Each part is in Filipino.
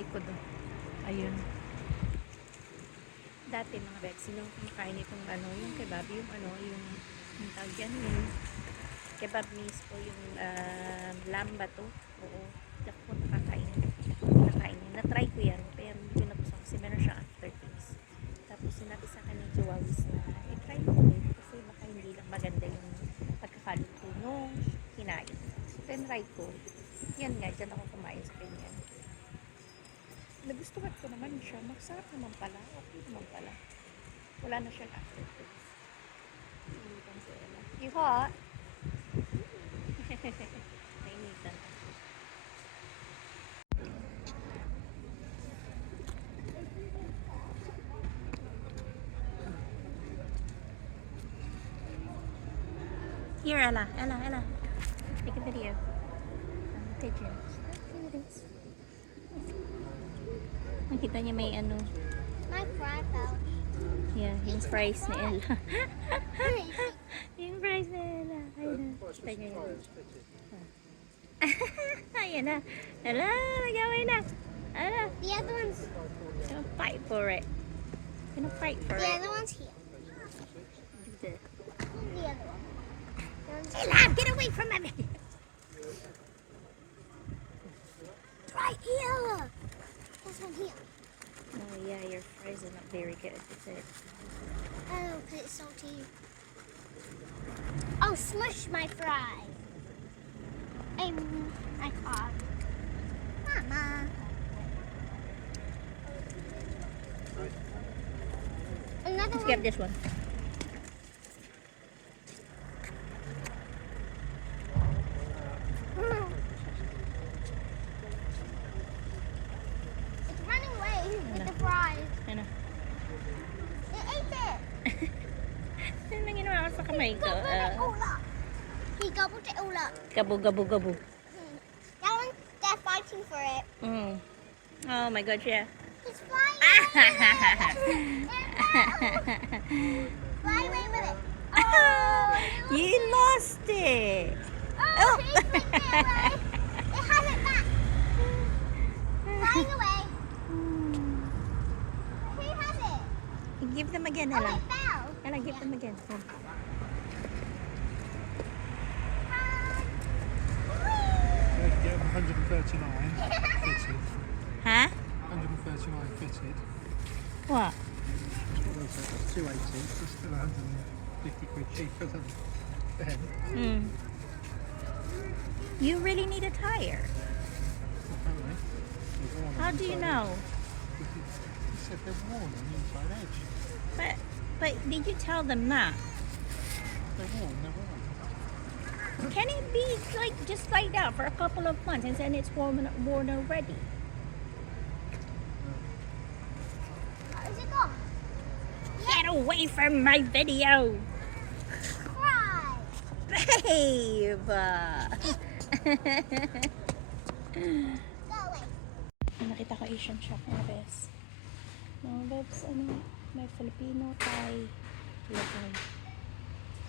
likod oh. Ayun. Dati mga bed, sino kumakain itong ano, yung kebab, yung tawag yan, yung kebab means o yung lamb ba to? Oo. Hindi ako nakakain. Na-try ko yan, pero hindi ko nagustuhan kasi meron siyang aftertaste. Tapos sinabi sa akin ng Joawis na i-try mo ulit kasi baka hindi lang maganda yung pagkakaluto nung kinain. So, tinry ko. Yan nga, dyan ako kumain sa kanya. Nagustuhan ko naman siya. Masarap naman pala. Okay naman pala. Wala na siyang aftertaste. Nainitan si Ella. You hot? Nainitan. Here, Ella. Ella. Take a video. Pigeons. Look at this. Nakita niya may ano. My fry pouch. Yeah, yung fries ni Ella. Yung fries ni Ella. Ayun na. Kita niya yun. Ayan na. Ella, nag-away na. Ella. The other one's Gonna fight for it. Gonna fight for the it. other one's here. The The other one. Ella, get away from my video. Right here. This one here. Oh yeah, your fries are not very good, is it? Oh, because it's salty. Oh, smush my fry. My car. Mama. Another Let's one. get this one. It's running away with the fries. Ano? It ate it. Ano nang ginawa ko sa kamay ko? Gobbled it all up. He gobbled it all up. Gabu. That one, they're fighting for it. Mm. Oh my gosh, yeah. He's flying. Fly away with it. Oh, You lost it. oh, he's right there. It has it back. Flying away. Who has it? Give them again, Oh, Ella. it fell. Ella, give them again. Oh. Yeah, 139 fitted. Huh? 139 fitted. What? What was it? 280. It's still 150 quid cheaper than them. Mm. You really need a tire. Apparently. They're worn on How the do you inside know? edge. He said they're worn on the inside edge. But did you tell them not? They're worn. Can it be like just like that for a couple of months and then it's worn already? Where's it gone? Get away from my video, Fry. babe! Go away. Nakita ko Asian shop mga bes. Mga bebs, ano, may Filipino, Thai, Lagay.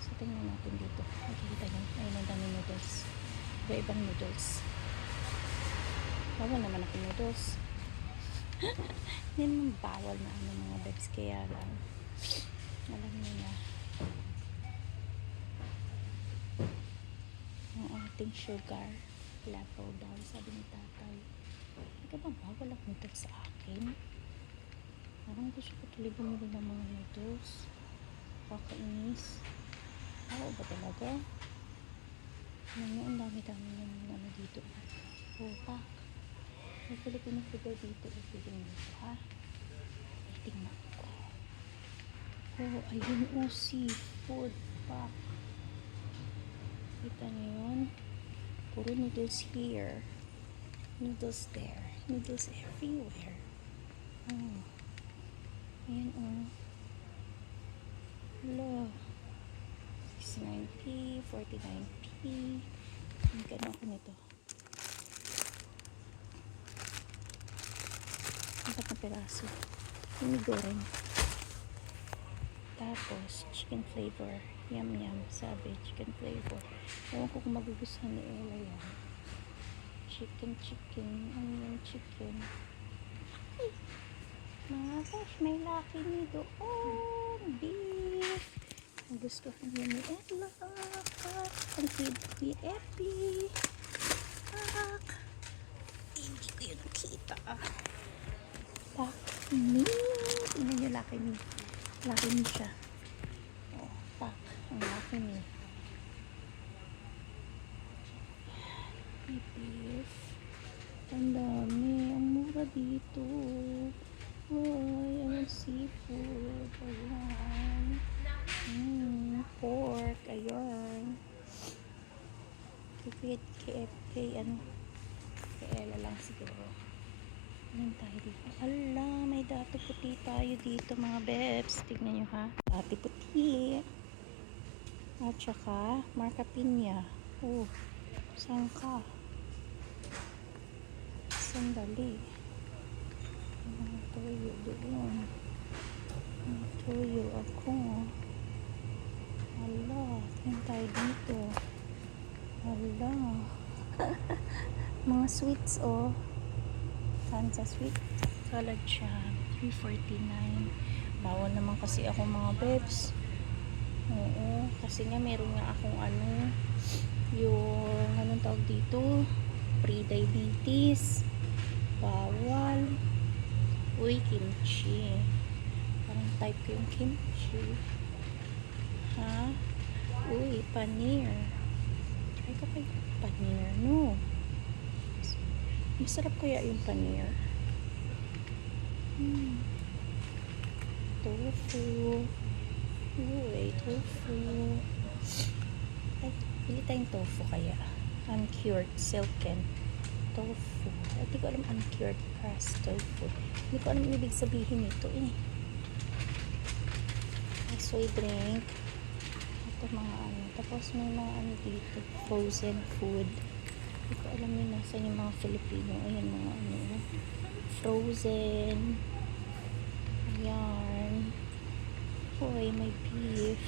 So, tingnan natin dito. Makikita nyo. Ayun ang dami noodles. Iba-ibang noodles. Bawal naman ako noodles. Hindi naman bawal na ano mga bebs. Kaya lang, alam nyo na. Ang ating sugar level daw, sabi ni tatay. Hindi ka ba bawal ang noodles sa akin? Parang gusto ko tuloy bumili ng mga noodles. Kakainis. Oo ba talaga? Ano nyo, ang dami-dami ng ano dito. Pupak. May Filipino figure dito. Tingnan dito, ha? Tingnan ko. Oh, ayun o, seafood pack. Kita nyo yun? Puro noodles here. Noodles there. Noodles everywhere. Oh. Ayan o. Hello. 69p, 49p. Magkano ako nito? Apat na piraso. Goreng. Tapos, chicken flavor. Yum yum. Sabi, chicken flavor. Ewan ko kung magugustuhan ni Ella yan. Chicken, onion chicken. Mga besh, may laki ni doon. Beef. Ang gusto ko niya ni Ella. Kak. Ang cute ni Epi. Kak. Hindi ko yun nakita. Laki ni. Tingnan nyo laki ni. Laki ni siya. Oh, tak. Ang laki ni. Beef. Ang dami. Ang mura dito. Ay, ang seafood. Ayan. Pork. Ayan. Kay ano. Kay Ella lang siguro. Ayan tayo dito. Ala, may dati puti tayo dito mga bebs. Tignan nyo ha. Dati puti. At saka, marca pinya. Oh, saan ka? Sandali. Tuyo doon. Tuyo ako. Ala, tingin tayo dito. Ala. Mga sweets oh. Kansa sweet. Salad siya. $3.49. Bawal naman kasi ako mga bebs. Oo. Kasi nga meron nga akong ano. Yung anong tawag dito? Pre-diabetes. Bawal. Uy, kimchi. Parang type ko yung kimchi. Ha? Uy, paneer. Try ko kayo paneer, no? Masarap kaya yung paneer. Tofu. Uy, tofu. Ay, pili tayong tofu kaya. Uncured, silken. Tofu. Hindi ko alam uncured crust tofu. Hindi ko alam ibig sabihin nito eh. Soy drink. Ito mga ano. Tapos may mga ano dito. Frozen food. Hindi ko alam yun nasan yung mga Filipino. Ayan mga ano. Frozen. Ayan. Uy, may beef.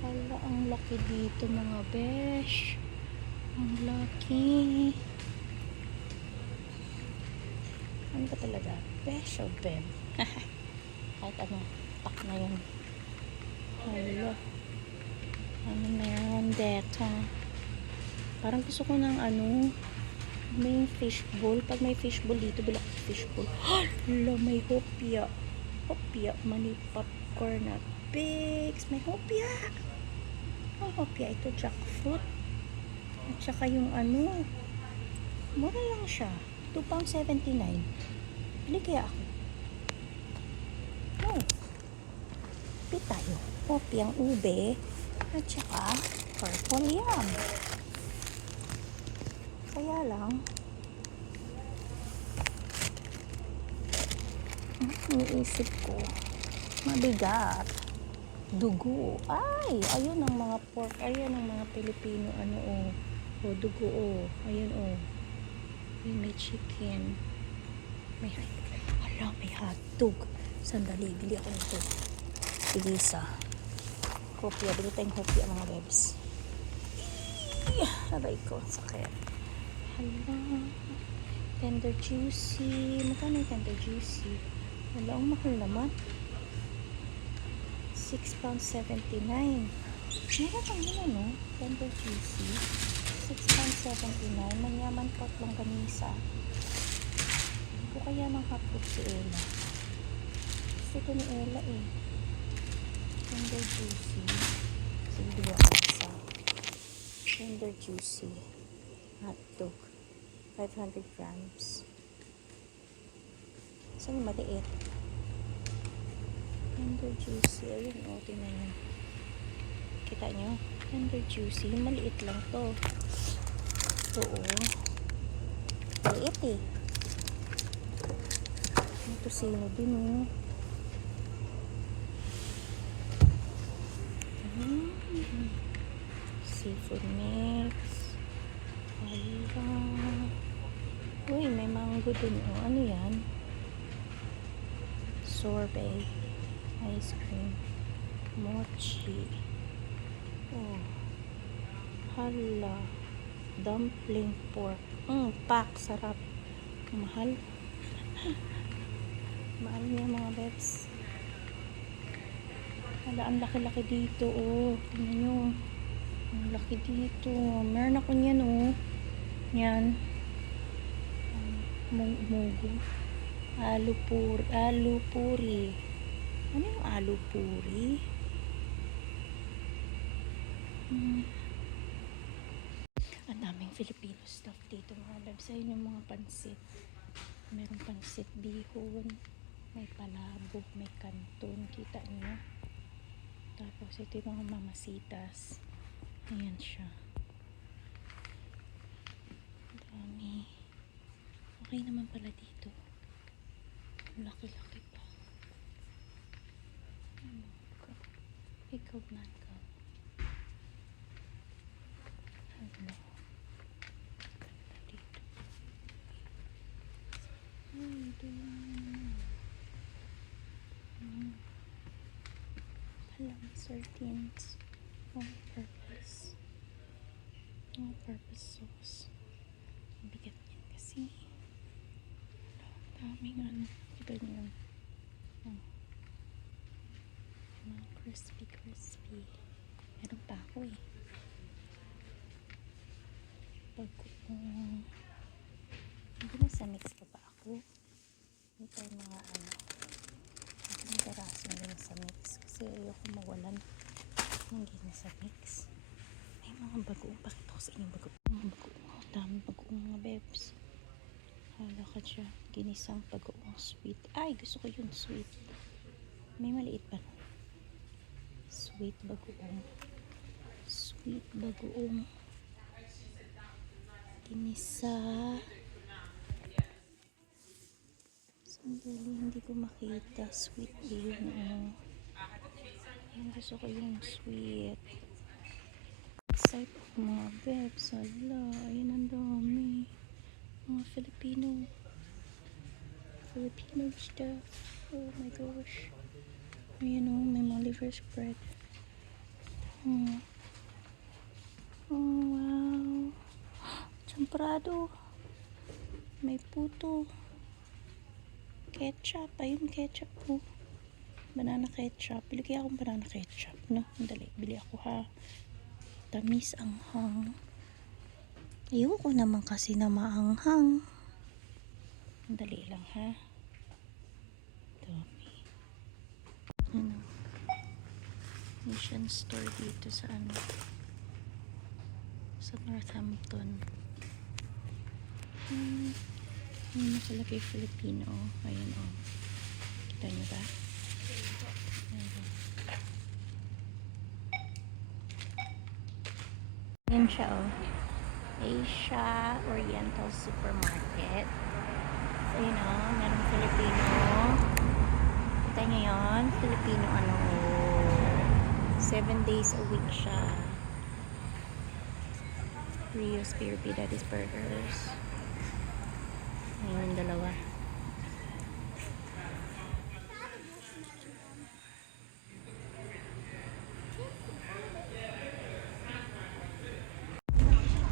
Hala, ang laki dito mga besh. Ang laki. Ano ba talaga? Besh o beb? Kahit ano, pak na yun. Hala. Ano meron dito? Parang gusto ko ng ano, may fishbowl. Pag may fishbowl dito, bilak fishbowl. Hala, may hopya. Hopya, mani popcorn at pigs. May hopya. Oh, hopya. Ito, jackfruit. At saka yung ano, mura lang siya. £2.79. Bili kaya ako. Oh. Bili tayo. Hopyang ube. At saka, purple yam. Kaya lang, iniisip ko, mabigat. Dugo. Ay, ayun ang mga pork. Ayun ang mga Pilipino. Ano oh. O, dugo oh. Ayun oh. May chicken. May hotdog. Sandali, bili ako nito. Pilisa. Hopya. Bili tayong hopya mga bebs. Aray ko. Sakit. Hala. Tender juicy. Magkano yung tender juicy? Wala, ang mahal naman. £6.79. Meron lang yun, no? Tender juicy. £6.79. Manyaman pot lang ganisa. Hindi ko kaya ng hotdog si Ella. Gusto ko ni Ella eh. Tender juicy. Sige, bili ako isa. Tender juicy. Hotdog. 500 grams. Saan yung maliit? Tender juicy. Ayun, o, tingnan nyo. Kita nyo? Tender juicy. Maliit lang to. Oo. Maliit eh. Ito sino din eh. Seafood mix. Hala. Uy, may mango dun. O, ano yan? Sorbet. Ice cream. Mochi. Oh. Hala. Dumpling pork. Pak. Sarap. Mahal. Mahal niya mga bebs. Wala, ang laki-laki dito, oh. Tingnan nyo. Ang laki dito. Meron ako niyan, oh. Yan. Mugo. Alu puri. Ano yung alu puri? Ang daming Filipino stuff dito mga bebs. Ayun yung mga pansit. Merong pansit bihon. May palabok. May kanton. Kita niyo. Tapos ito yung mga mamasitas. Ayan siya. Dami. Okay naman pala dito. Laki-laki pa. Ikaw na ikaw. Ano? Dito. Palang sardines. All-purpose. All-purpose sauce. Ang bigat yan kasi. Daming ano. Kita niyo. Oh. Mga crispy. Meron pa ako eh. Hindi na sa mix pa ba ako? Hindi tayo mga ano. Hindi tarasin din sa mix. Kasi ayoko mawalan ng gina sa mix. May mga bagoong. Pakita ko sa inyo bagoong. Mga bagoong. Oh, dami bagoong mga bebs. Hala ka dyan. Ginisang bagoong sweet. Ay, gusto ko yun sweet. May maliit pa. Sweet bagoong. Sweet bagoong. Ginisa. Sandali, hindi ko makita. Sweet yun. Gusto ko yung sweet. Excited mga bebs. Hala, ayan ang dami. Mga Filipino stuff. Oh my gosh. Ayan o, may mga liver spread. Oh wow. Champrado. May puto. Ketchup. Ayun, ketchup po. Banana ketchup. Bili kaya akong banana ketchup, no? Dali, bili ako ha. Tamis ang hang. Ayoko naman kasi na maanghang. Dali lang ha. Dami. Ano? Asian store dito sa ano? Sa Northampton. Yung nakalagay Filipino. Ayan o. Kita nyo ba? Ayan siya o. Asia Oriental Supermarket. So yun o. Merong Filipino. Kita nyo yun? Filipino ano o. 7 days a week siya. Rio's Beer Daddy's Burgers. Ayun, dalawa.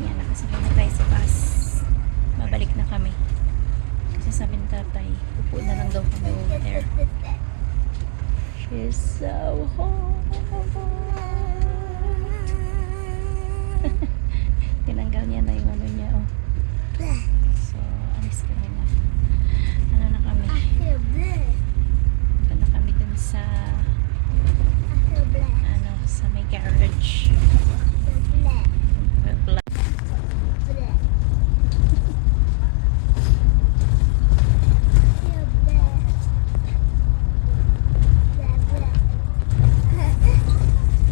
Yan, nakasakay na tayo sa bus. Babalik na kami. Kasi sabi ng tatay, upo na lang daw kami over there. She's so hot. Tinanggal niya na yung ano niya, oh. So, alis kami na. Ano na kami? Punta na kami dun sa ano, sa may garage.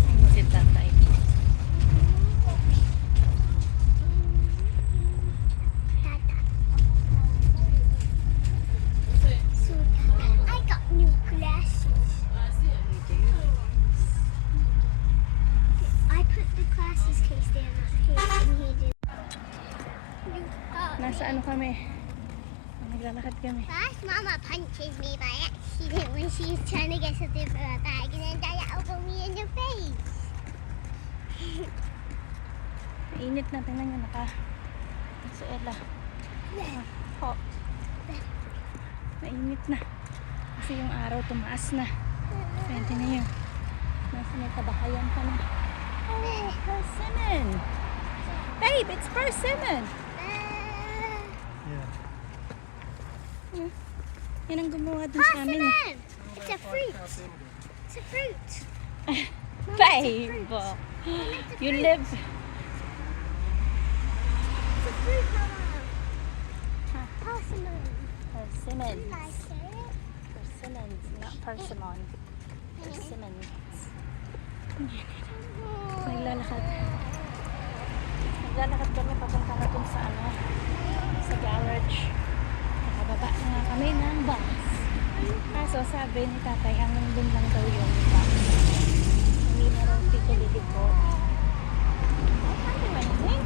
Ayun si tatay. I got new glasses. I put the glasses case there in that case and he did. Nasa ano kami? Naglalakad kami. First, Mama punches me by accident when she was trying to get something from her bag, and then Dad elbowed me in the face. Mainit na. Tingnan nyo naka. Si Ella. Hot. Mainit na. Kasi yung araw tumaas na. Pwede na yun. Nasa may kabahayan pa na. Oh, persimmon. Babe, it's persimmon. Yeah. Yan ang gumawa dun sa amin. Persimmon! It's a fruit. It's a fruit. Babe, you live. It's a fruit, Mama. Persimmon. Persimmon. You like it? Persimmons, not persimmon. Persimmons. Oh. Naglalakad. Naglalakad kami papunta na dun sa ano, sa garage. Nakababa na nga kami ng bus. Kaso sabi ni tatay hanggang dun lang daw yung bus. Hindi na raw dito liliko. Oh, ano ba yun?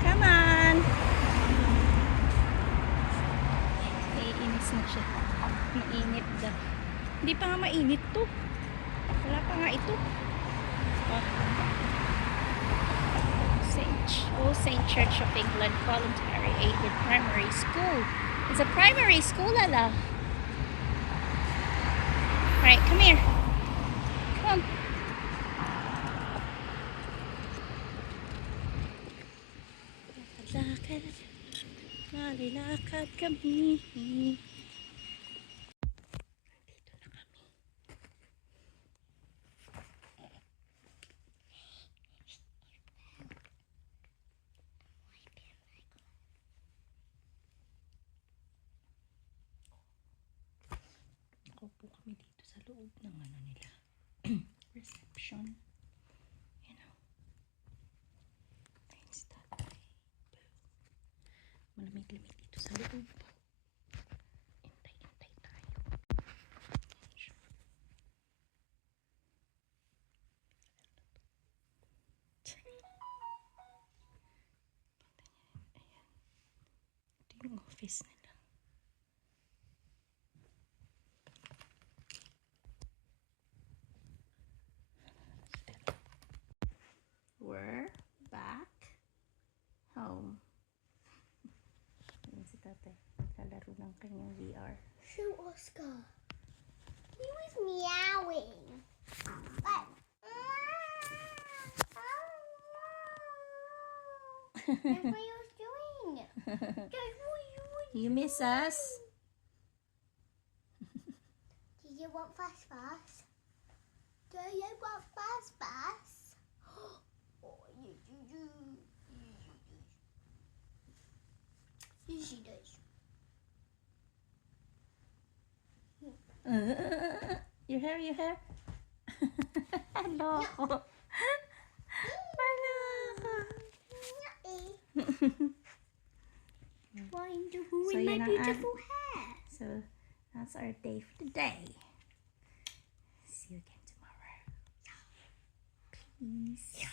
Come on! Naiinis na siya. Mainit daw. Hindi pa nga mainit to. Wala pa nga ito. Oh. Saint Church of England Voluntary Aided Primary School. It's a primary school, Lala. Right, come here. Come. Lakad, malilakad kami. Dito na kami. Nakaupo kami dito sa loob ng ano nila. Reception. You know. Ayun si tatay. Malamig-lamig dito sa loob. Intay-intay tayo. Ayan siya. Ito yung office nila. We're back home. Ayan si tatay. Naglalaro ng kanyang VR. Show Oscar. He was meowing. But that's what he was doing. That's what you were You miss us? Do you want fast fast? Do you want fast fast? Oh, yes, you do. Yes, you do. Yes, she does. Your hair, your hair. Loko. Maloko. Why do So, ruin my yun ang beautiful hair? So, that's our day for today. See you again tomorrow. Peace.